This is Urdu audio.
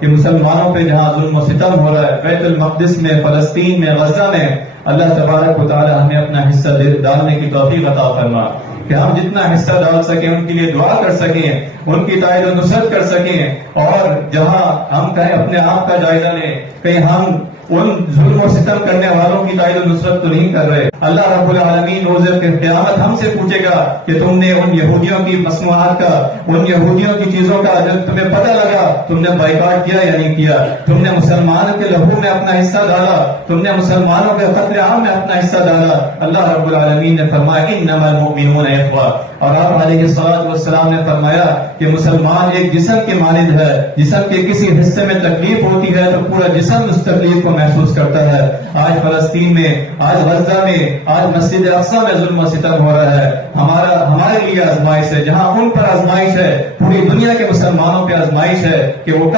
کہ مسلمانوں پہ جہاں ظلم و ستم ہو رہا ہے، بیت المقدس میں، فلسطین میں، غزہ میں، اللہ تبارک و تعالی ہمیں اپنا حصہ ڈالنے کی توفیق عطا فرما کہ ہم جتنا حصہ ڈال سکیں، ان کے لیے دعا کر سکیں، ان کی تائید و نصرت کر سکیں، اور جہاں ہم کہیں اپنے آپ کا جائزہ لیں، کہیں ہم ان ظلم و ستم کرنے والوں کی تائید و نصرت تو نہیں کر رہے۔ اللہ رب العالمین روز قیامت ہم سے پوچھے گا کہ تم نے ان یہودیوں کی مصنوعات کا، ان یہودیوں کی چیزوں کا جب تمہیں پتہ لگا، تم نے بائیکاٹ کیا یا نہیں کیا؟ تم نے مسلمانوں کے لہو میں اپنا حصہ ڈالا، تم نے مسلمانوں کے قتل عام میں اپنا حصہ ڈالا؟ اللہ رب العالمین نے فرمایا انما المؤمنون اخوہ، اور آپ علیہ الصلوۃ والسلام نے فرمایا کہ مسلمان ایک جسم کے مانند ہے، جسم کے کسی حصے میں تکلیف ہوتی ہے تو پورا جسم اس تکلیف کو محسوس کرتا ہے۔ آج فلسطین میں، آج غزہ میں، آج مسجد اقصی میں ظلم و ستم ہو رہا ہے، ہمارے لیے آزمائش ہے، جہاں ان پر آزمائش ہے، پوری دنیا کے مسلمانوں پہ آزمائش ہے کہ وہ